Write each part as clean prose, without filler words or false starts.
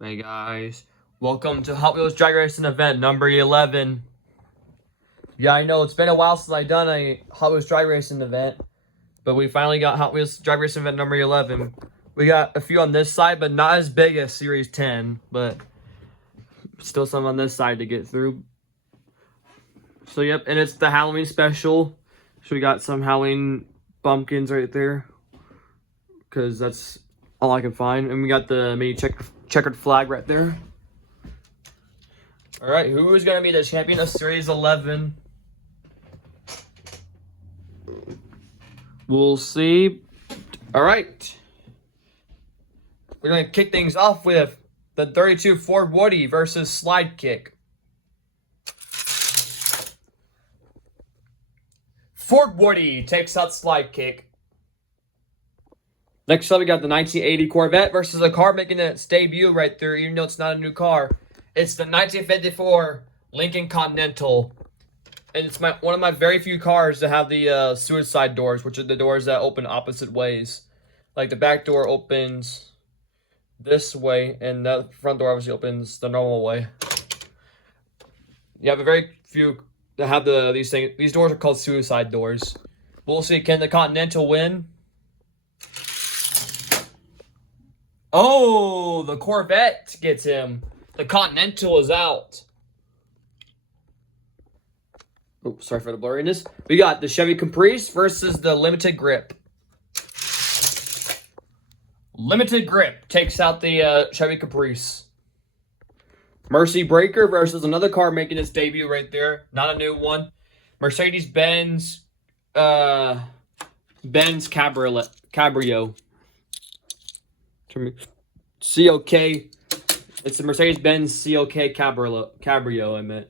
Hey guys, welcome to Hot Wheels Drag Racing event number 11. Yeah, I know it's been a while since I've done a Hot Wheels Drag Racing event, but we finally got Hot Wheels Drag Racing event number 11. We got a few on this side, but not as big as Series 10, but still some on this side to get through. So yep, and it's the Halloween special. So we got some Halloween pumpkins right there, because that's all I can find. And we got the mini checkered flag right there. All right, who is going to be the champion of Series 11? We'll see. All right. We're going to kick things off with the 32 Ford Woody versus Slide Kick. Ford Woody takes out Slide Kick. Next up, we got the 1980 Corvette versus a car making its debut right there, even though it's not a new car. It's the 1954 Lincoln Continental. And it's one of my very few cars that have the suicide doors, which are the doors that open opposite ways. Like the back door opens this way, and the front door obviously opens the normal way. You have a very few that have these things. These doors are called suicide doors. We'll see. Can the Continental win? Oh, the Corvette gets him. The Continental is out. Oops, sorry for the blurriness. We got the Chevy Caprice versus the Limited Grip. Limited Grip takes out the Chevy Caprice. Mercy Breaker versus another car making its debut right there. Not a new one. Mercedes-Benz Cabrio. COK. It's a Mercedes-Benz COK Cabrio, I meant.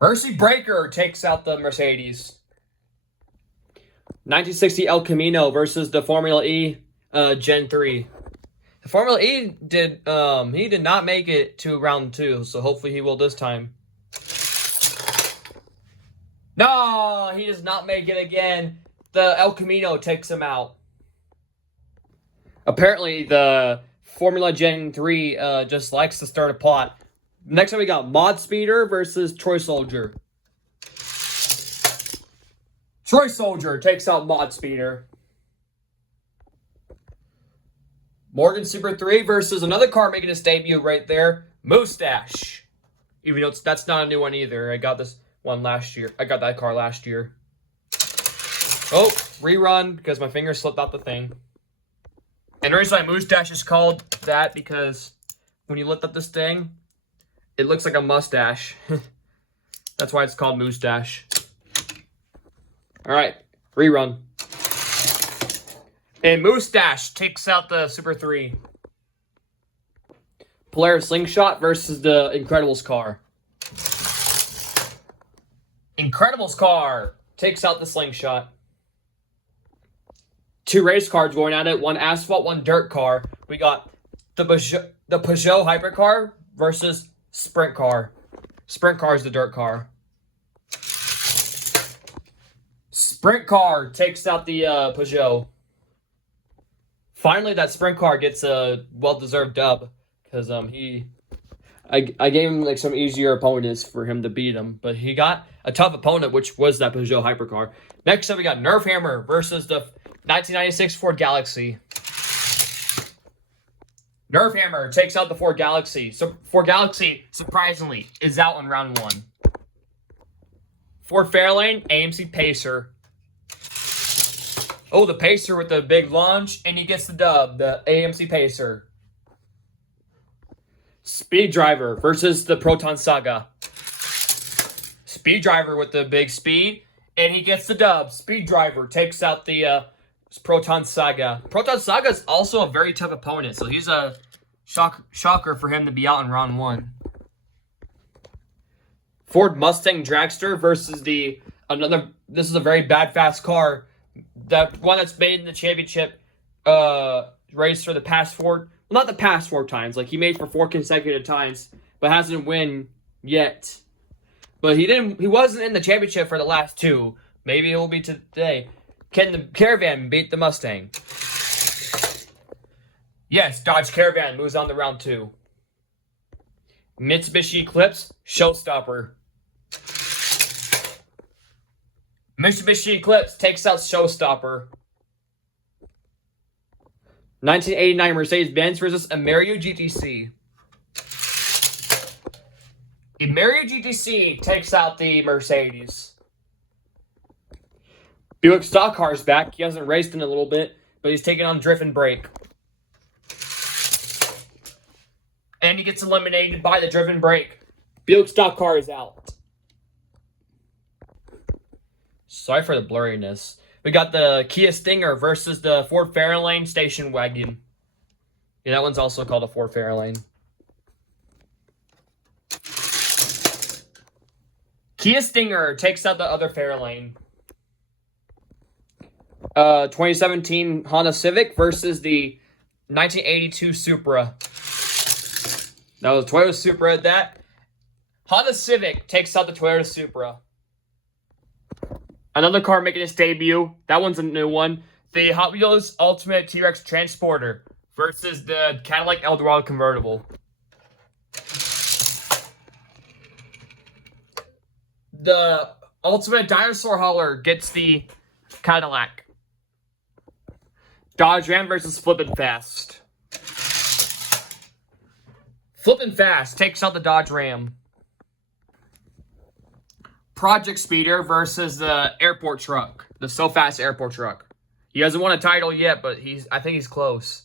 Mercy Breaker takes out the Mercedes. 1960 El Camino versus the Formula E Gen 3. The Formula E did not make it to round 2, so hopefully he will this time. No, he does not make it again. The El Camino takes him out. Apparently, the Formula Gen 3 just likes to start a pot. Next time we got Mod Speeder versus Troy Soldier. Troy Soldier takes out Mod Speeder. Morgan Super 3 versus another car making its debut right there. Moustache. Even though that's not a new one either. I got this one last year. I got that car last year. Oh, rerun because my finger slipped out the thing. And the reason why Moustache is called that because when you lift up this thing, it looks like a mustache. That's why it's called Moustache. All right, rerun. And Moustache takes out the Super 3. Polaris Slingshot versus the Incredibles car. Incredibles car takes out the Slingshot. 2 race cars going at it. 1 asphalt, 1 dirt car. We got the Peugeot Hypercar versus Sprint car. Sprint car is the dirt car. Sprint car takes out the Peugeot. Finally, that Sprint car gets a well-deserved dub because I gave him like some easier opponents for him to beat him, but he got a tough opponent, which was that Peugeot Hypercar. Next up, we got Nerf Hammer versus the 1996 Ford Galaxy. Nerf Hammer takes out the Ford Galaxy. So Ford Galaxy, surprisingly, is out in round 1. Ford Fairlane, AMC Pacer. Oh, the Pacer with the big launch, and he gets the dub, the AMC Pacer. Speed Driver versus the Proton Saga. Speed Driver with the big speed, and he gets the dub. Speed Driver takes out the Proton Saga. Proton Saga is also a very tough opponent, so he's a shocker for him to be out in round 1. Ford Mustang Dragster versus this is a very bad fast car. That one that's made in the championship race for the past 4, well, not the past 4 times. Like he made for 4 consecutive times, but hasn't won yet. But he wasn't in the championship for the last 2. Maybe it will be today. Can the Caravan beat the Mustang? Yes, Dodge Caravan moves on to round 2. Mitsubishi Eclipse, showstopper. Mitsubishi Eclipse takes out showstopper. 1989 Mercedes-Benz versus Amerio GTC. Amerio GTC takes out the Mercedes. Buick Stock Car's back. He hasn't raced in a little bit, but he's taking on Drift and Brake. And he gets eliminated by the Drift and Brake. Buick Stock Car is out. Sorry for the blurriness. We got the Kia Stinger versus the Ford Fairlane station wagon. Yeah, that one's also called a Ford Fairlane. Kia Stinger takes out the other Fairlane. 2017 Honda Civic versus the 1982 Supra. That was Toyota Supra at that. Honda Civic takes out the Toyota Supra. Another car making its debut. That one's a new one. The Hot Wheels Ultimate T-Rex Transporter versus the Cadillac Eldorado convertible. The Ultimate Dinosaur Hauler gets the Cadillac. Dodge Ram versus Flippin' Fast. Flippin' Fast takes out the Dodge Ram. Project Speeder versus the airport truck. The So Fast airport truck. He hasn't won a title yet, but I think he's close.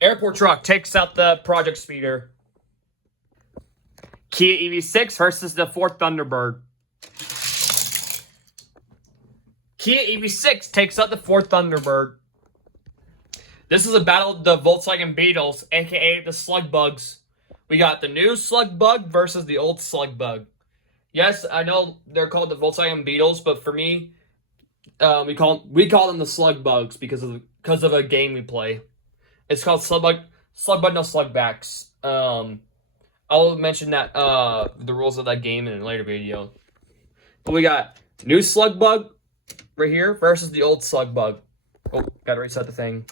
Airport truck takes out the Project Speeder. Kia EV6 versus the Ford Thunderbird. Kia EV6 takes out the Ford Thunderbird. This is a battle of the Volkswagen Beetles, aka the Slug Bugs. We got the new Slug Bug versus the old Slug Bug. Yes, I know they're called the Volkswagen Beetles, but for me, we call them the Slug Bugs because of a game we play. It's called Slug Bug No Slugbacks. I'll mention that the rules of that game in a later video. But we got new Slug Bug right here versus the old Slug Bug. Oh, gotta reset the thing.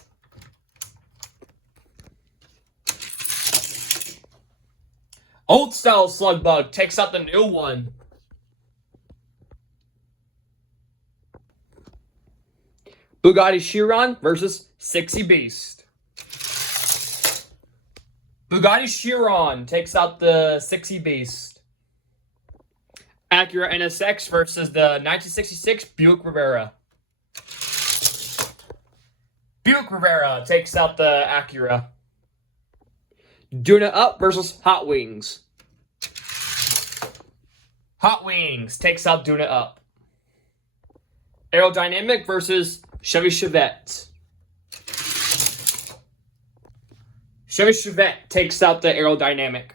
Old style Slug Bug takes out the new one. Bugatti Chiron versus 60 Beast. Bugatti Chiron takes out the 60 Beast. Acura NSX versus the 1966 Buick Rivera. Buick Rivera takes out the Acura. Duna Up versus Hot Wings. Hot Wings takes out Duna Up. Aerodynamic versus Chevy Chevette. Chevy Chevette takes out the Aerodynamic.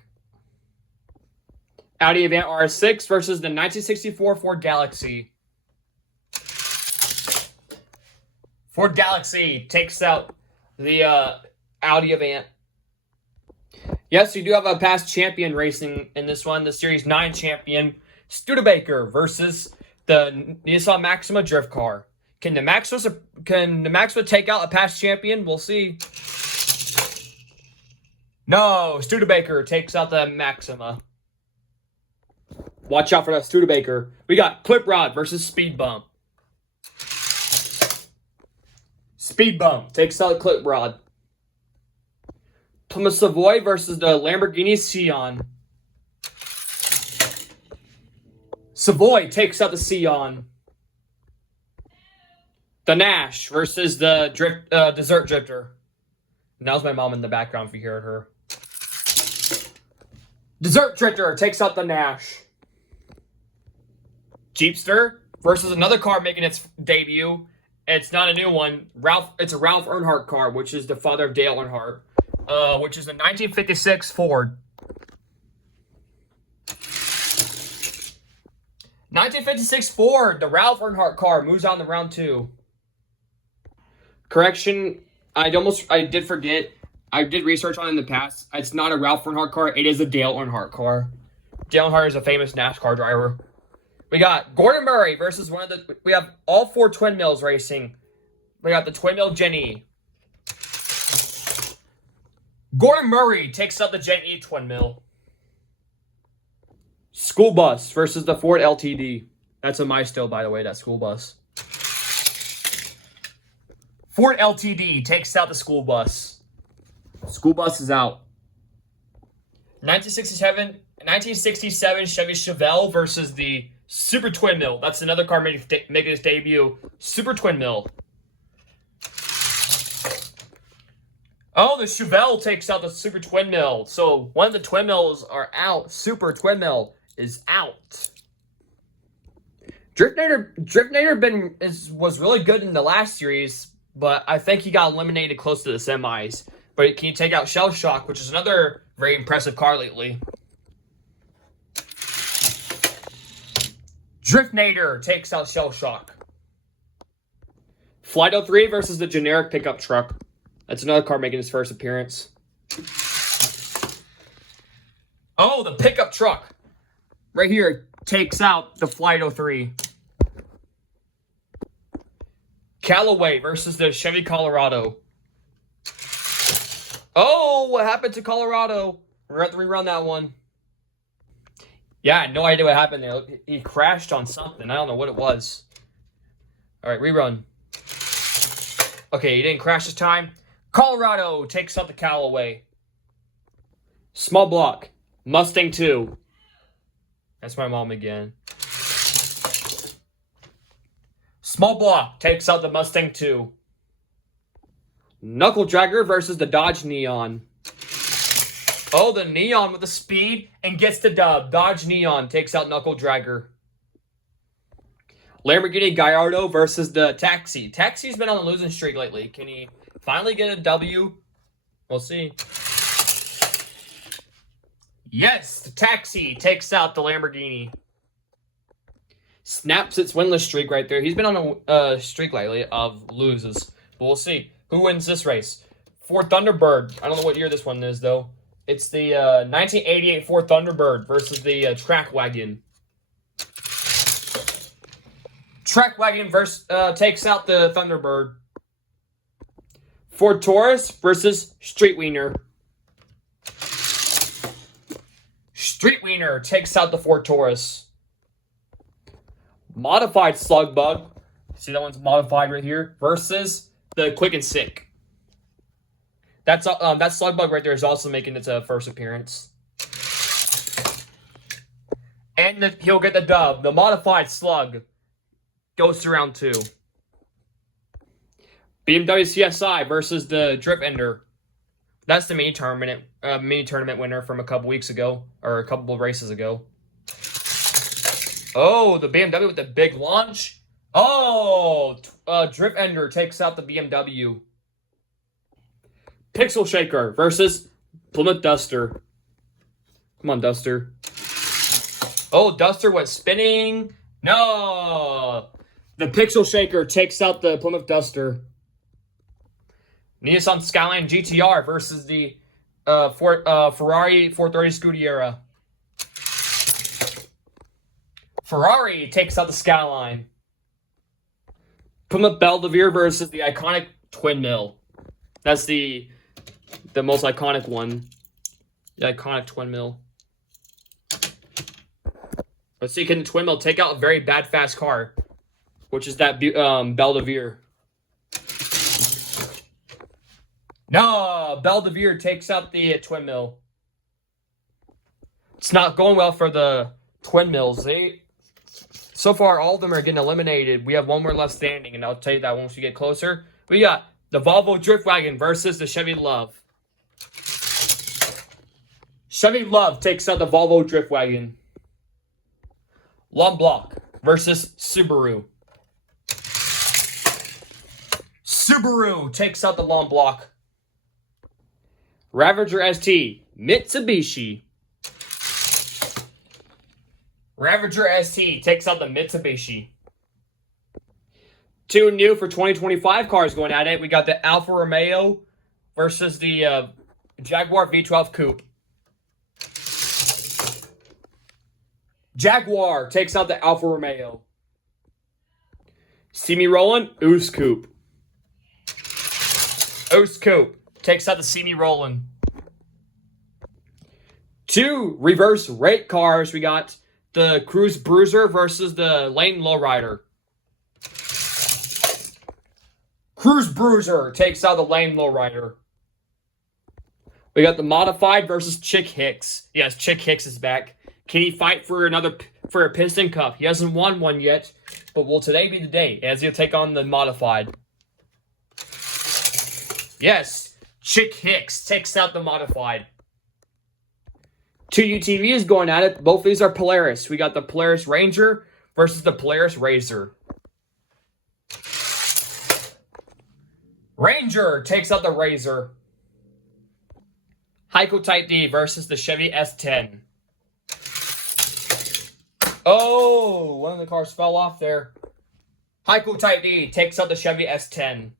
Audi Avant RS6 versus the 1964 Ford Galaxy. Ford Galaxy takes out the Audi Avant. Yes, you do have a past champion racing in this one. The Series 9 champion, Studebaker versus the Nissan Maxima drift car. Can the Maxima take out a past champion? We'll see. No, Studebaker takes out the Maxima. Watch out for that Studebaker. We got Clip Rod versus Speed Bump. Speed Bump takes out Clip Rod. Plymouth Savoy versus the Lamborghini Sion. Savoy takes out the Sion. The Nash versus the Desert Drifter. And that was my mom in the background if you heard her. Desert Drifter takes out the Nash. Jeepster versus another car making its debut. It's not a new one. It's a Ralph Earnhardt car, which is the father of Dale Earnhardt. Which is a 1956 Ford. 1956 Ford, the Ralph Earnhardt car, moves on to round 2. Correction, I did forget. I did research on it in the past. It's not a Ralph Earnhardt car. It is a Dale Earnhardt car. Dale Earnhardt is a famous NASCAR driver. We got Gordon Murray versus one of the... We have all 4 twin mills racing. We got the twin mill Gen E. Gordon Murray takes out the Gen E twin mill. School bus versus the Ford LTD. That's a Maisto, by the way, that school bus. Ford LTD takes out the school bus. School bus is out. 1967 Chevy Chevelle versus the Super Twin Mill. That's another car making its debut. Super Twin Mill. Oh, the Chevelle takes out the Super Twin Mill. So one of the twin mills are out. Super Twin Mill is out. Driftnator was really good in the last series, but I think he got eliminated close to the semis. But can you take out Shell Shock, which is another very impressive car lately? Driftnator takes out Shell Shock. Flight 03 versus the generic pickup truck. That's another car making its first appearance. Oh, the pickup truck. Right here takes out the Flight 03. Callaway versus the Chevy Colorado. Oh, what happened to Colorado? We're going to have to rerun that one. Yeah, I had no idea what happened there. He crashed on something. I don't know what it was. All right, rerun. Okay, he didn't crash this time. Colorado takes out the Callaway. Small block. Mustang 2. That's my mom again. Small block takes out the Mustang 2. Knuckle Dragger versus the Dodge Neon. Oh, the Neon with the speed and gets the dub. Dodge Neon takes out Knuckle Dragger. Lamborghini Gallardo versus the Taxi. Taxi's been on a losing streak lately. Can he finally get a W? We'll see. Yes, the Taxi takes out the Lamborghini. Snaps its winless streak right there. He's been on a streak lately of loses. But we'll see. Who wins this race? Ford Thunderbird. I don't know what year this one is, though. It's the 1988 Ford Thunderbird versus the Track Wagon. Track Wagon takes out the Thunderbird. Ford Taurus versus Street Wiener. Street Wiener takes out the Ford Taurus. Modified Slug Bug. See, that one's modified right here. Versus the Quick and Sick. That Slug Bug right there is also making its first appearance. And he'll get the dub. The Modified Slug goes to round 2. BMW CSI versus the Drip Ender. That's the mini tournament winner from a couple weeks ago, or a couple of races ago. Oh, the BMW with the big launch. Oh, Drip Ender takes out the BMW. Pixel Shaker versus Plymouth Duster. Come on, Duster. Oh, Duster went spinning. No. The Pixel Shaker takes out the Plymouth Duster. Nissan Skyline GTR versus the Ferrari 430 Scuderia. Ferrari takes out the Skyline. Plymouth Belvedere versus the iconic Twin Mill. That's the most iconic one. The iconic Twin Mill. Let's see, can the Twin Mill take out a very bad fast car? Which is that Belvedere. No, Belvedere takes out the Twin Mill. It's not going well for the Twin Mills. So far, all of them are getting eliminated. We have one more left standing, and I'll tell you that once we get closer. We got the Volvo Drift Wagon versus the Chevy Love. Chevy Love takes out the Volvo Drift Wagon. Lomblock versus Subaru. Subaru takes out the Lomblock. Ravager ST, Mitsubishi. Ravager ST takes out the Mitsubishi. 2 new for 2025 cars going at it. We got the Alfa Romeo versus the Jaguar V12 Coupe. Jaguar takes out the Alfa Romeo. See me rolling? Oos Coupe. Oos Coupe takes out the See Me Rolling. 2 reverse rate cars. We got the Cruise Bruiser versus the Lane Lowrider. Cruise Bruiser takes out the Lane Lowrider. We got the Modified versus Chick Hicks. Yes, Chick Hicks is back. Can he fight for a Piston Cup? He hasn't won one yet, but will today be the day as he'll take on the Modified? Yes, Chick Hicks takes out the Modified. 2 UTVs going at it. Both of these are Polaris. We got the Polaris Ranger versus the Polaris Razor. Ranger takes out the Razor. Heiko Type D versus the Chevy S10. Oh, one of the cars fell off there. Heiko Type D takes out the Chevy S10.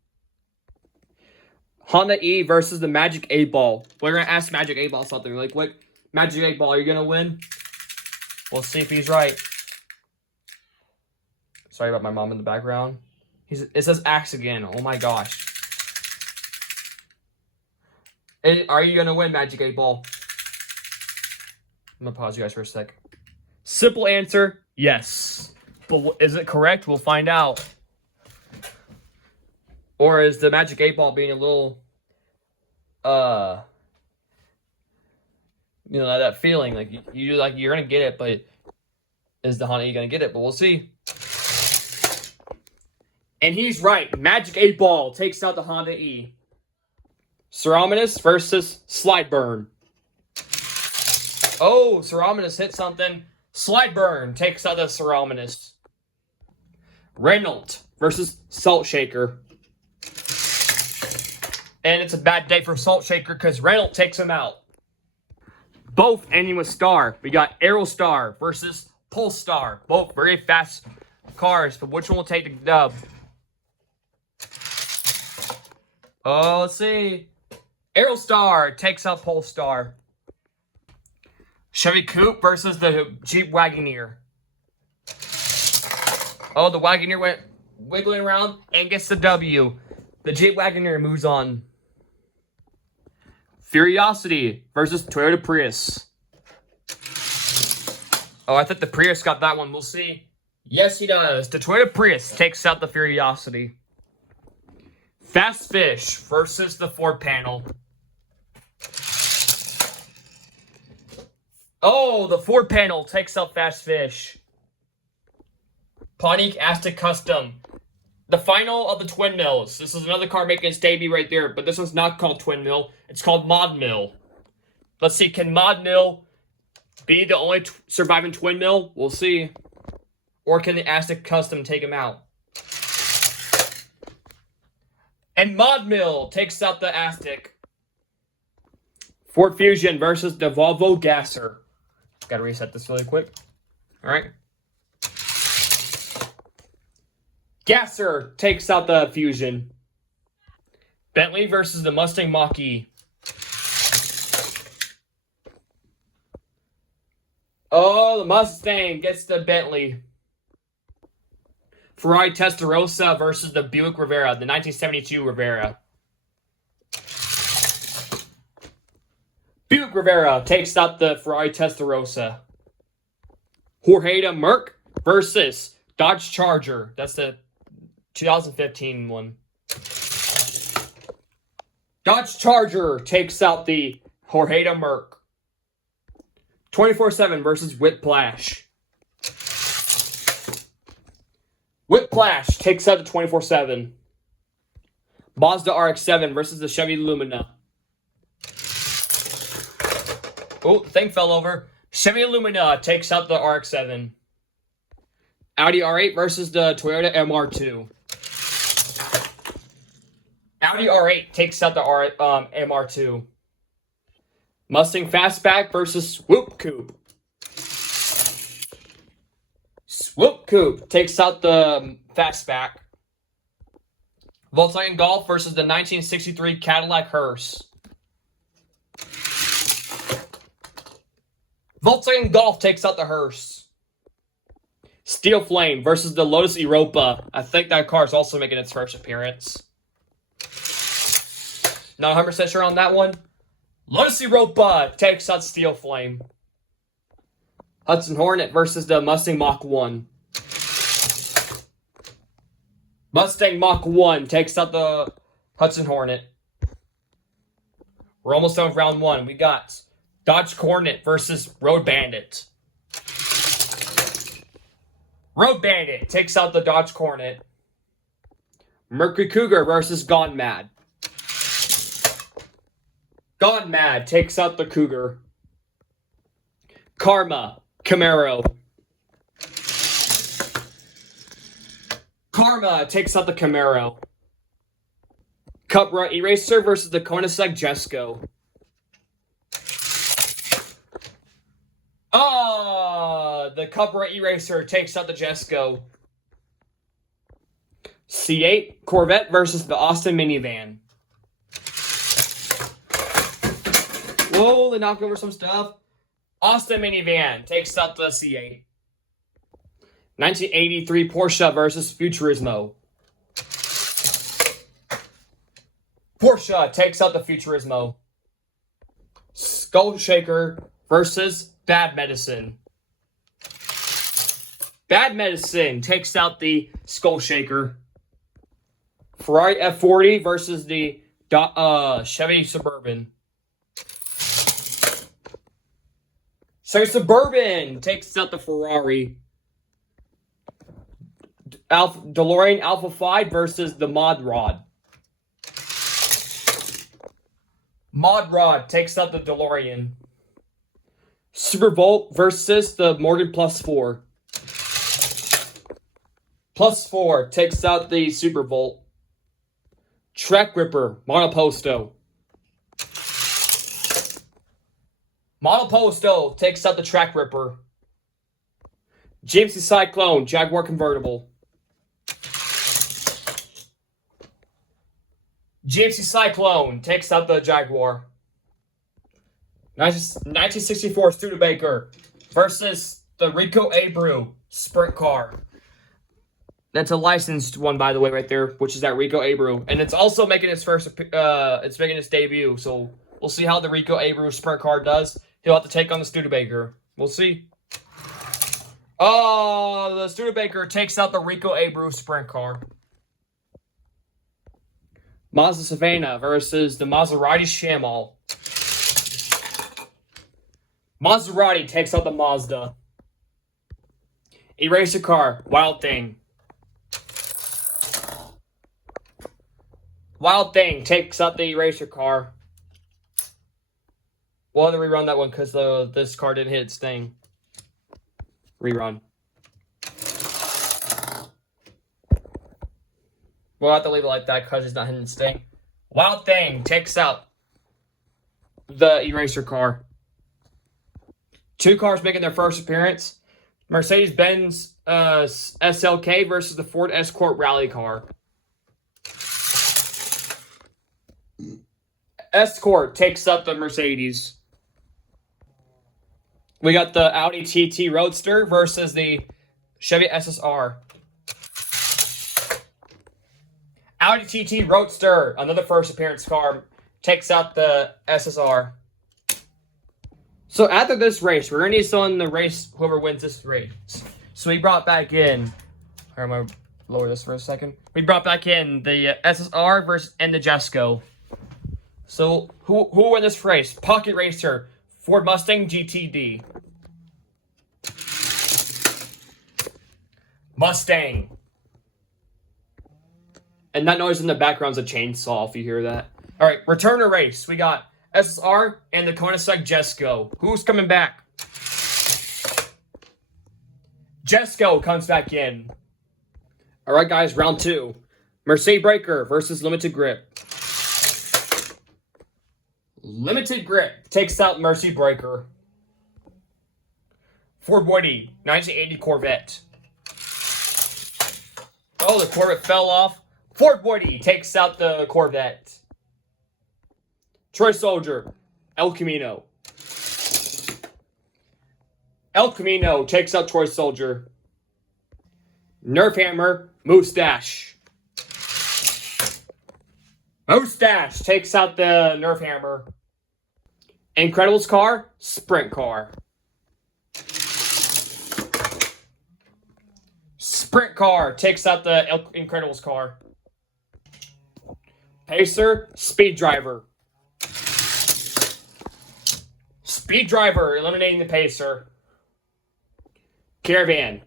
Honda E versus the Magic 8-Ball. We're going to ask Magic 8-Ball something. Like, what Magic 8-Ball are you going to win? We'll see if he's right. Sorry about my mom in the background. It says axe again. Oh my gosh. Are you going to win, Magic 8-Ball? I'm going to pause you guys for a sec. Simple answer, yes. But is it correct? We'll find out. Or is the Magic 8-Ball being a little, you know, that feeling like you're gonna get it, but is the Honda E gonna get it? But we'll see. And he's right. Magic 8-Ball takes out the Honda E. Cerominus versus Slideburn. Oh, Cerominus hit something. Slideburn takes out the Cerominus. Renault versus Salt Shaker. And it's a bad day for Salt Shaker because Renault takes him out. Both ending with star. We got Aerostar versus Polestar. Both very fast cars, but which one will take the dub? Oh, let's see. Aerostar takes out Polestar. Chevy Coupe versus the Jeep Wagoneer. Oh, the Wagoneer went wiggling around and gets the W. The Jeep Wagoneer moves on. Furiosity versus Toyota Prius. Oh, I thought the Prius got that one. We'll see. Yes, he does. The Toyota Prius takes out the Furiosity. Fast Fish versus the Ford Panel. Oh, the Ford Panel takes out Fast Fish. Pontiac Aztek Custom. The final of the Twin Mills. This is another car making its debut right there, but this one's not called Twin Mill. It's called Mod Mill. Let's see, can Mod Mill be the only surviving Twin Mill? We'll see. Or can the Aztek Custom take him out? And Mod Mill takes out the Aztek. Ford Fusion versus the Volvo Gasser. Gotta reset this really quick. Alright. Gasser takes out the Fusion. Bentley versus the Mustang Mach-E. Oh, the Mustang gets the Bentley. Ferrari Testarossa versus the Buick Rivera, the 1972 Rivera. Buick Rivera takes out the Ferrari Testarossa. Horheda Merc versus Dodge Charger. That's the 2015 one. Dodge Charger takes out the Horheda Merc. 24/7 versus Whiplash. Whiplash takes out the 24/7. Mazda RX-7 versus the Chevy Lumina. Oh, the thing fell over. Chevy Lumina takes out the RX-7. Audi R8 versus the Toyota MR2. Audi R8 takes out the MR2. Mustang Fastback versus Swoop Coupe. Swoop Coupe takes out the Fastback. Volkswagen Golf versus the 1963 Cadillac Hearse. Volkswagen Golf takes out the Hearse. Steel Flame versus the Lotus Europa. I think that car is also making its first appearance. Not 100% sure on that one. Lotus Europa takes out Steel Flame. Hudson Hornet versus the Mustang Mach-1. Mustang Mach-1 takes out the Hudson Hornet. We're almost done with round 1. We got Dodge Coronet versus Road Bandit. Road Bandit takes out the Dodge Coronet. Mercury Cougar versus Gone Mad. Gone Mad takes out the Cougar. Karma, Camaro. Karma takes out the Camaro. Cupra Eraser versus the Koenigsegg Jesko. The Cupra Eraser takes out the Jesko. C8 Corvette versus the Austin Minivan. Whoa, they knocked over some stuff. Austin Minivan takes out the C8. 1983 Porsche versus Futurismo. Porsche takes out the Futurismo. Skull Shaker versus Bad Medicine. Bad Medicine takes out the Skull Shaker. Ferrari F40 versus the Chevy Suburban. Chevy Suburban takes out the Ferrari. DeLorean Alpha 5 versus the Mod Rod. Mod Rod takes out the DeLorean. Super Volt versus the Morgan Plus 4. Plus 4 takes out the Super Volt. Track Ripper, Monoposto. Monoposto takes out the Track Ripper. GMC Cyclone, Jaguar Convertible. GMC Cyclone takes out the Jaguar. 1964 Studebaker versus the Rico Abreu Sprint Car. That's a licensed one, by the way, right there, which is that Rico Abreu, and it's also making its it's making its debut. So we'll see how the Rico Abreu Sprint Car does. He'll have to take on the Studebaker. We'll see. Oh, the Studebaker takes out the Rico Abreu Sprint Car. Mazda Savannah versus the Maserati Shamal. Maserati takes out the Mazda. Eraser Car, Wild Thing. Wild Thing takes out the Eraser Car. We'll have to rerun that one because this car didn't hit its thing. Rerun. We'll have to leave it like that because it's not hitting its thing. Wild Thing takes out the Eraser Car. Two cars making their first appearance. Mercedes-Benz SLK versus the Ford Escort Rally Car. Escort takes up the Mercedes. We got the Audi TT Roadster versus the Chevy SSR. Audi TT Roadster, another first appearance car, takes out the SSR. So after this race, we're going to need someone in the race, whoever wins this race. So we brought back in, I'm going to lower this for a second. We brought back in the SSR and the Jesko. So who will win this race? Pocket Racer, Ford Mustang GTD. Mustang. And that noise in the background is a chainsaw, if you hear that. All right, return to race. We got SSR and the Koenigsegg Jesko. Who's coming back? Jesko comes back in. All right, guys, round 2. Mercedes Breaker versus Limited Grip. Limited Grip takes out Mercy Breaker. Ford Woody, 1980 Corvette. Oh, the Corvette fell off. Ford Woody takes out the Corvette. Troy Soldier, El Camino. El Camino takes out Troy Soldier. Nerf Hammer, Mustache. Mustache takes out the Nerf Hammer. Incredibles car, Sprint car. Sprint car takes out the Incredibles car. Pacer, Speed Driver. Speed Driver eliminating the Pacer. Caravan,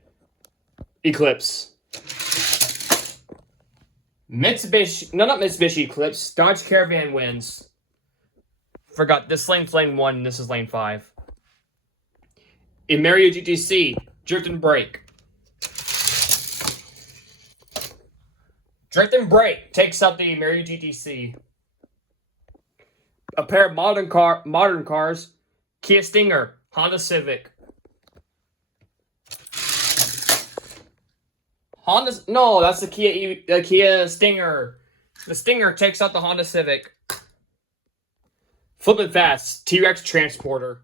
Eclipse. Mitsubishi, no, not Mitsubishi Eclipse. Dodge Caravan wins. Forgot, this lane's lane 1 and this is lane 5. In Mario GTC, Drift and Brake. Drift and Brake takes out the Mario GTC. A pair of modern cars, Kia Stinger, Honda Civic. No, that's the Kia Stinger. The Stinger takes out the Honda Civic. Flippin' Fast, T-Rex Transporter.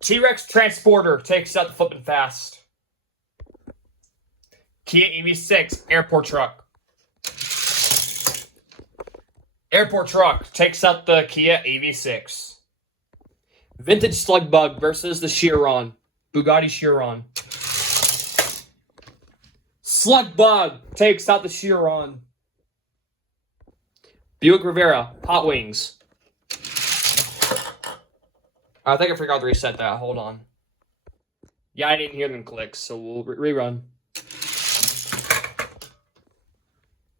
T-Rex Transporter takes out the Flippin' Fast. Kia EV6, Airport Truck. Airport Truck takes out the Kia EV6. Vintage Slug Bug versus the Chiron, Bugatti Chiron. Slug Bug takes out the Chiron. Buick Rivera, Hot Wings. I think I forgot to reset that. Hold on. Yeah, I didn't hear them click, so we'll rerun.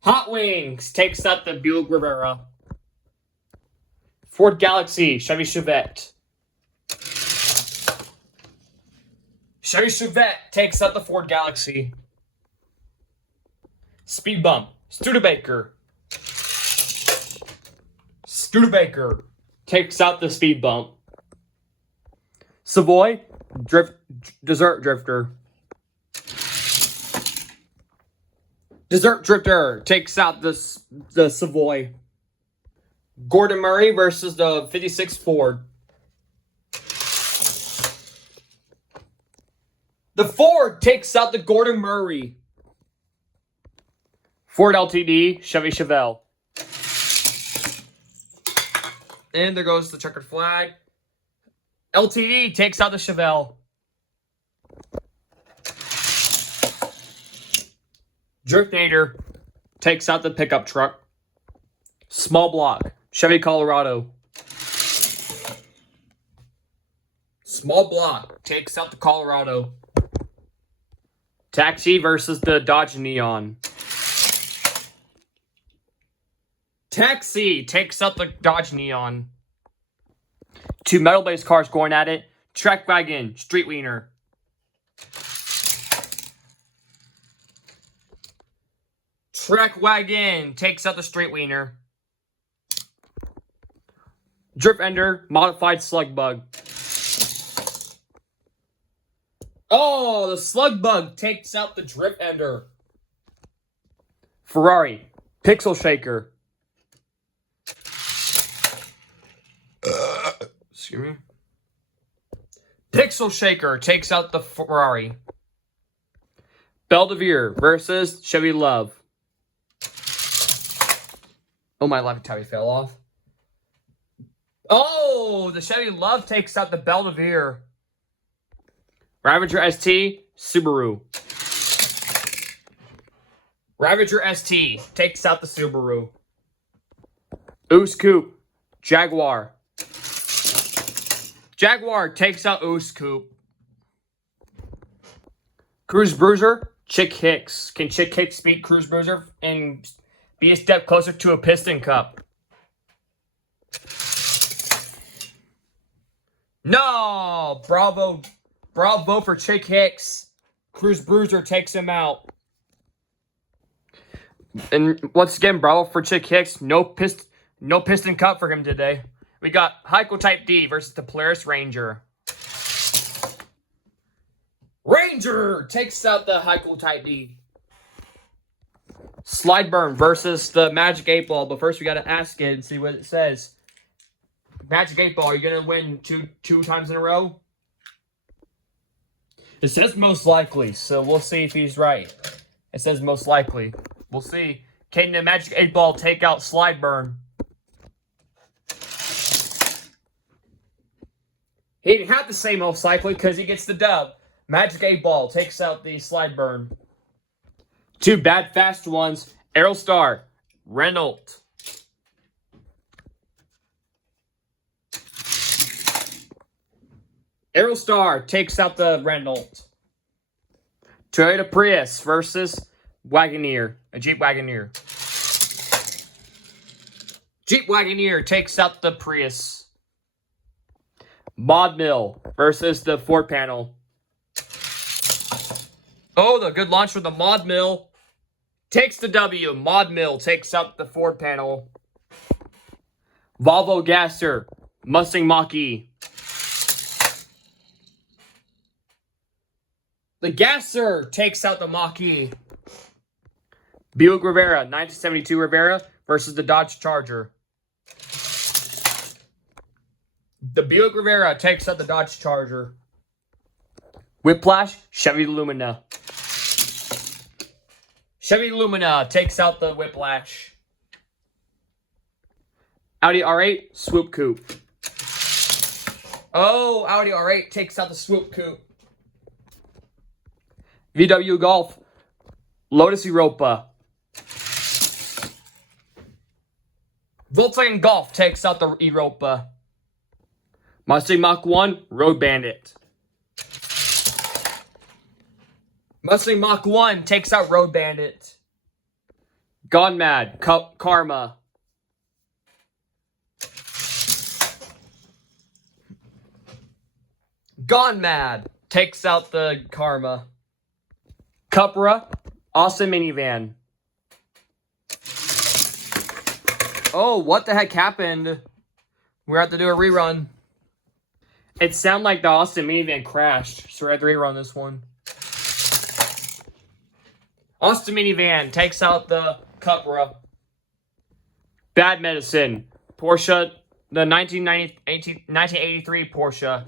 Hot Wings takes out the Buick Rivera. Ford Galaxy, Chevy Chevette. Chevy Chevette takes out the Ford Galaxy. Speed Bump, Studebaker. Studebaker takes out the Speed Bump. Savoy, Desert Drifter. Desert Drifter takes out the Savoy. Gordon Murray versus the 56 Ford. The Ford takes out the Gordon Murray. Ford LTD, Chevy Chevelle. And there goes the checkered flag. LTD takes out the Chevelle. Driftnator takes out the pickup truck. Small block, Chevy Colorado. Small block takes out the Colorado. Taxi versus the Dodge Neon. Taxi takes out the Dodge Neon. Two metal-based cars going at it. Trek Wagon, Street Wiener. Trek Wagon takes out the Street Wiener. Drift Ender, Modified Slug Bug. Oh, the Slug Bug takes out the Drift Ender. Ferrari, Pixel Shaker. Excuse me. Pixel Shaker takes out the Ferrari. Belvedere versus Chevy Love. Oh, my left tabby fell off. Oh, the Chevy Love takes out the Belvedere. Ravager ST, Subaru. Ravager ST takes out the Subaru. Oos Coupe, Jaguar. Jaguar takes out Oos Coupe. Cruise Bruiser, Chick Hicks. Can Chick Hicks beat Cruise Bruiser and be a step closer to a Piston Cup? No! Bravo for Chick Hicks. Cruise Bruiser takes him out. And once again, bravo for Chick Hicks. No Piston Cup for him today. We got Heiko Type D versus the Polaris Ranger. Ranger takes out the Heiko Type D. Slideburn versus the Magic 8 Ball. But first we got to ask it and see what it says. Magic 8 Ball, are you going to win two times in a row? It says most likely, so we'll see if he's right. It says most likely. We'll see. Can the Magic 8 Ball take out Slide Burn? He didn't have to say most likely because he gets the dub. Magic 8 Ball takes out the Slide Burn. Two bad fast ones. Aerostar, Renault. Aerostar takes out the Renault. Toyota Prius versus Wagoneer, a Jeep Wagoneer. Jeep Wagoneer takes out the Prius. Mod Mill versus the Ford panel. Oh, the good launch for the Mod Mill. Takes the W. Mod Mill takes out the Ford panel. Volvo Gasser, Mustang Mach-E. The Gasser takes out the Mach-E. Buick Rivera, 1972 Rivera versus the Dodge Charger. The Buick Rivera takes out the Dodge Charger. Whiplash, Chevy Lumina. Chevy Lumina takes out the Whiplash. Audi R8, Swoop Coupe. Oh, Audi R8 takes out the Swoop Coupe. VW Golf, Lotus Europa. Volkswagen Golf takes out the Europa. Mustang Mach-1, Road Bandit. Mustang Mach-1 takes out Road Bandit. Gone Mad, Karma. Gone Mad takes out the Karma. Cupra, Austin Minivan. Oh, what the heck happened? We have to do a rerun. It sounded like the Austin Minivan crashed, so we have to rerun this one. Austin Minivan takes out the Cupra. Bad Medicine, Porsche, the 1983 Porsche.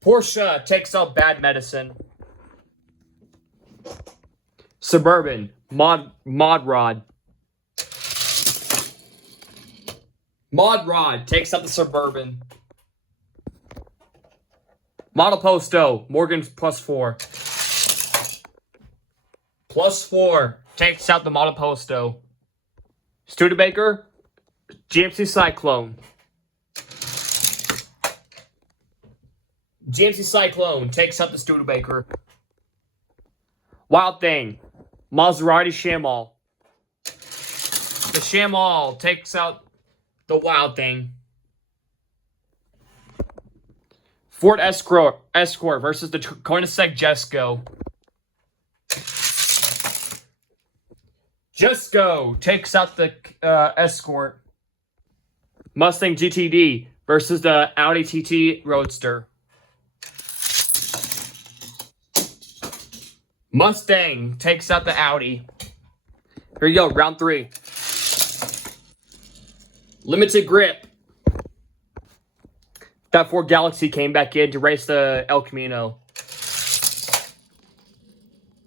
Porsche takes out Bad Medicine. Suburban, Mod Rod. Mod Rod takes out the Suburban. Model Posto, Morgan +4. +4 takes out the Model Posto. Studebaker, GMC Cyclone. GMC Cyclone takes out the Studebaker. Wild Thing, Maserati Shamal. The Shamal takes out the Wild Thing. Ford Escort versus the Koenigsegg Jesko. Jesko takes out the Escort. Mustang GTD versus the Audi TT Roadster. Mustang takes out the Audi. Here you go, round 3. Limited Grip. That Ford Galaxy came back in to race the El Camino.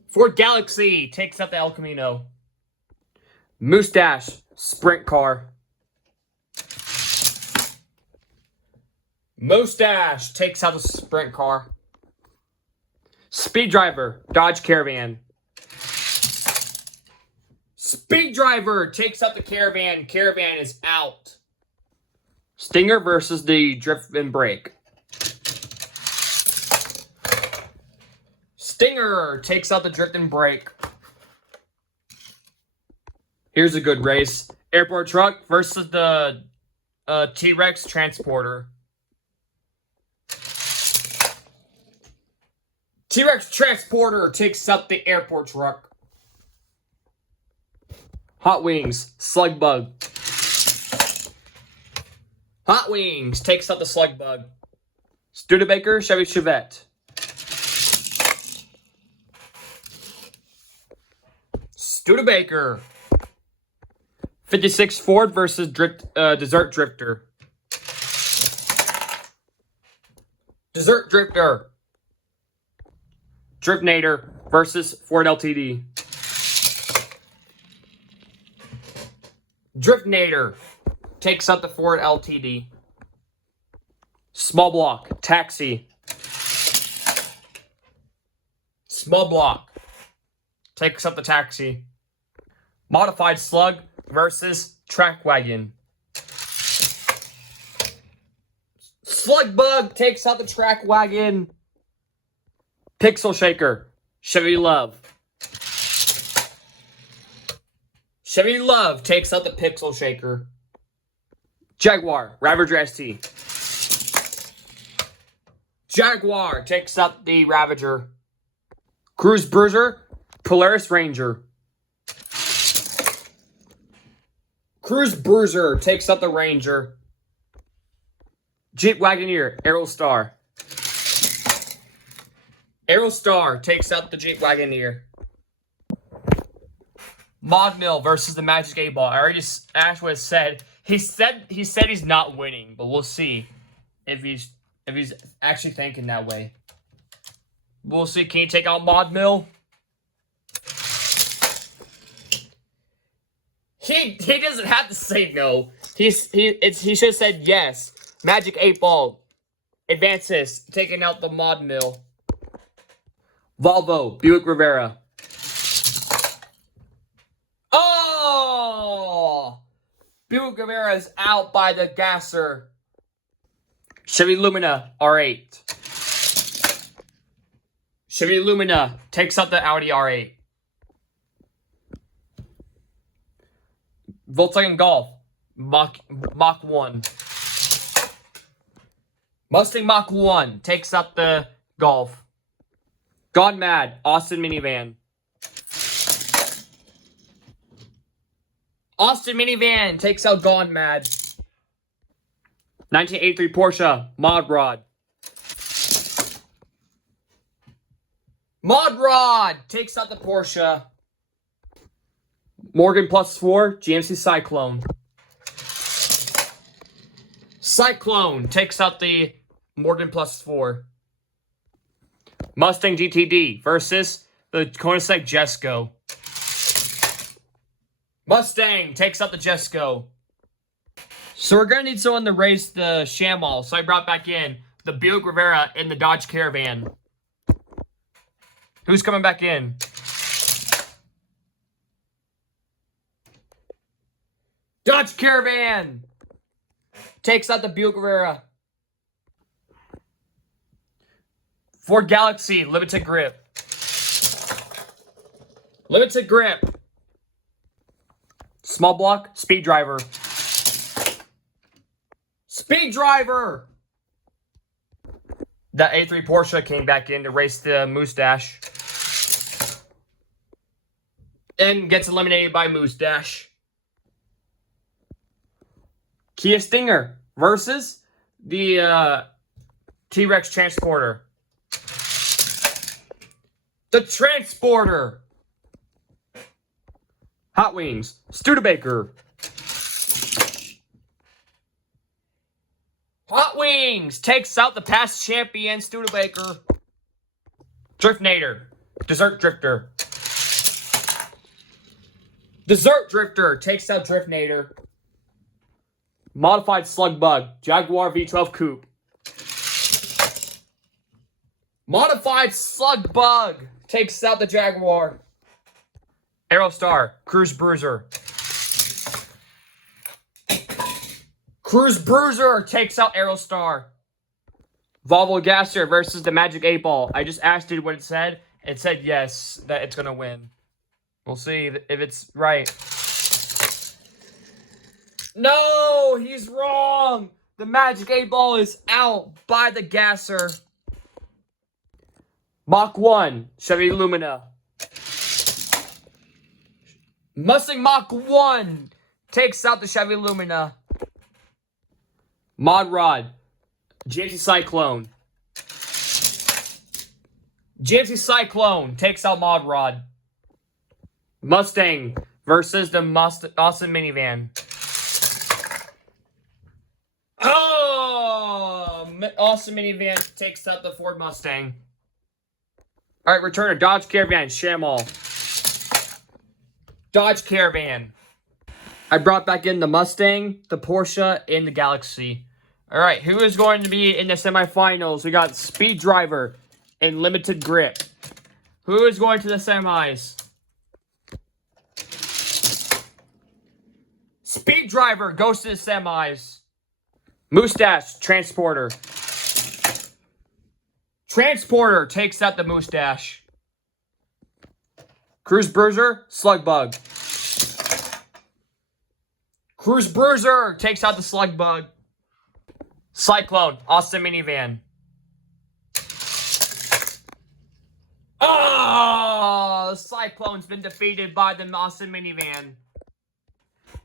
Ford Galaxy takes out the El Camino. Moustache, Sprint Car. Moustache takes out the Sprint Car. Speed Driver, Dodge Caravan. Speed Driver takes out the Caravan. Caravan is out. Stinger versus the Drift and Brake. Stinger takes out the Drift and Brake. Here's a good race. Airport Truck versus the T-Rex Transporter. T-Rex Transporter takes out the Airport Truck. Hot Wings, Slug Bug. Hot Wings takes out the Slug Bug. Studebaker, Chevy Chevette. Studebaker. 56 Ford versus Desert Drifter. Desert Drifter. Driftnator versus Ford LTD. Driftnator takes out the Ford LTD. Small Block, Taxi. Small Block takes up the Taxi. Modified Slug versus Track Wagon. Slug Bug takes out the Track Wagon. Pixel Shaker, Chevy Love. Chevy Love takes out the Pixel Shaker. Jaguar, Ravager ST. Jaguar takes out the Ravager. Cruise Bruiser, Polaris Ranger. Cruise Bruiser takes out the Ranger. Jeep Wagoneer, Aerostar. Aerostar takes out the Jeep Wagoneer. Mod Mill versus the Magic 8 Ball. I already asked what it said. He said he's not winning, but we'll see if he's actually thinking that way. We'll see. Can you take out Mod Mill? He doesn't have to say no. He should have said yes. Magic 8 Ball advances, taking out the Mod Mill. Volvo, Buick Rivera. Oh! Buick Rivera is out by the gasser. Chevy Lumina R8. Chevy Lumina takes out the Audi R8. Volkswagen Golf, Mach 1. Mustang Mach 1 takes out the Golf. Gone Mad, Austin Minivan. Austin Minivan takes out Gone Mad. 1983 Porsche, Mod Rod. Mod Rod takes out the Porsche. Morgan Plus 4, GMC Cyclone. Cyclone takes out the Morgan Plus 4. Mustang GTD versus the Koenigsegg Jesko. Mustang takes out the Jesko. So we're going to need someone to race the Shamall. So I brought back in the Buick Rivera and the Dodge Caravan. Who's coming back in? Dodge Caravan takes out the Buick Rivera. Ford Galaxy, Limited Grip. Limited Grip. Small Block, Speed Driver. Speed Driver! That A3 Porsche came back in to race the Moustache. And gets eliminated by Moustache. Kia Stinger versus the T-Rex Transporter. The Transporter. Hot Wings, Studebaker. Hot Wings takes out the past champion Studebaker. Driftnator, Desert Drifter. Desert Drifter takes out Driftnator. Modified Slug Bug, Jaguar V12 Coupe. Modified Slug Bug takes out the Jaguar. Aerostar, Cruise Bruiser. Cruise Bruiser takes out Aerostar. Volvo Gasser versus the Magic 8 Ball. I just asked it what it said. It said yes, that it's going to win. We'll see if it's right. No, he's wrong. The Magic 8 Ball is out by the Gasser. Mach 1, Chevy Lumina. Mustang Mach 1 takes out the Chevy Lumina. Mod Rod, GMC Cyclone. GMC Cyclone takes out Mod Rod. Mustang versus the Austin Minivan. Oh, Austin Minivan takes out the Ford Mustang. All right, returner, Dodge Caravan, Shamal. Dodge Caravan. I brought back in the Mustang, the Porsche, and the Galaxy. All right, who is going to be in the semifinals? We got Speed Driver and Limited Grip. Who is going to the semis? Speed Driver goes to the semis. Mustache, Transporter. Transporter takes out the Mustache. Cruise Bruiser, Slug Bug. Cruise Bruiser takes out the Slug Bug. Cyclone, Austin Minivan. Oh, the Cyclone's been defeated by the Austin Minivan.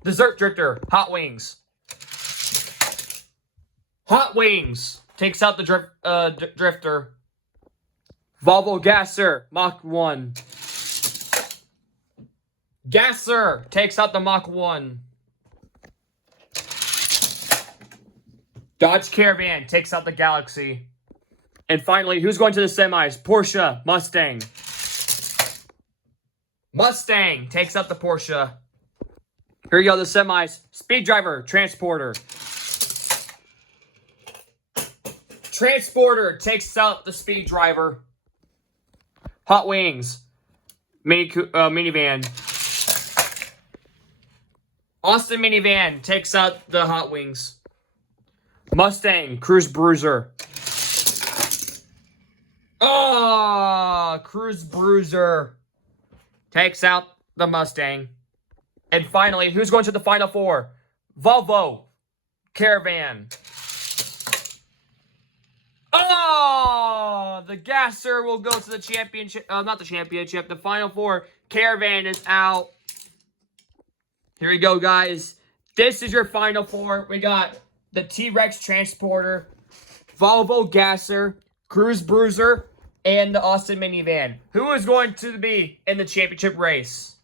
Desert Drifter, Hot Wings. Hot Wings takes out the Drifter. Volvo Gasser, Mach 1. Gasser takes out the Mach 1. Dodge Caravan takes out the Galaxy. And finally, who's going to the semis? Porsche, Mustang. Mustang takes out the Porsche. Here you go, the semis. Speed Driver, Transporter. Transporter takes out the Speed Driver. Hot Wings, Minivan. Austin Minivan takes out the Hot Wings. Mustang, Cruise Bruiser. Oh, Cruise Bruiser takes out the Mustang. And finally, who's going to the Final Four? Volvo Caravan. Oh, the Gasser will go to the championship. Not the championship, the Final Four. Caravan is out. Here we go, guys. This is your Final Four. We got the T-Rex Transporter, Volvo Gasser, Cruise Bruiser, and the Austin Minivan. Who is going to be in the championship race?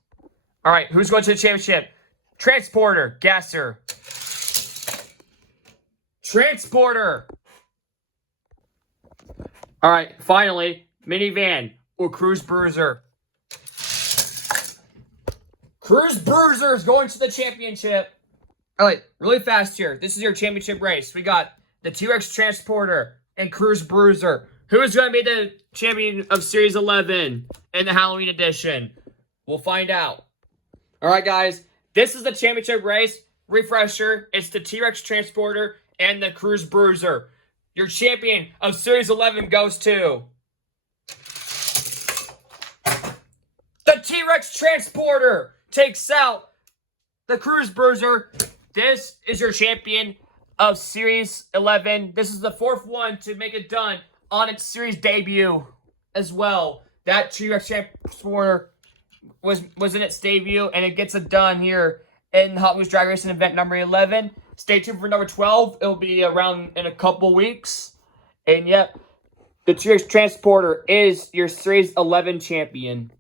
All right, who's going to the championship? Transporter, Gasser. Transporter. All right, finally, Minivan or Cruise Bruiser. Cruise Bruiser is going to the championship. All right, really fast here. This is your championship race. We got the T-Rex Transporter and Cruise Bruiser. Who is going to be the champion of Series 11 in the Halloween edition? We'll find out. All right, guys. This is the championship race. Refresher. It's the T-Rex Transporter and the Cruise Bruiser. Your champion of Series 11 goes to the T-Rex Transporter. Takes out the Cruise Bruiser. This is your champion of Series 11. This is the fourth one to make it done on its series debut as well. That T-Rex Transporter was in its debut, and it gets it done here in Hot Wheels Drag Racing event number 11. Stay tuned for number 12. It'll be around in a couple weeks. And yep, the T-Rex Transporter is your Series 11 champion.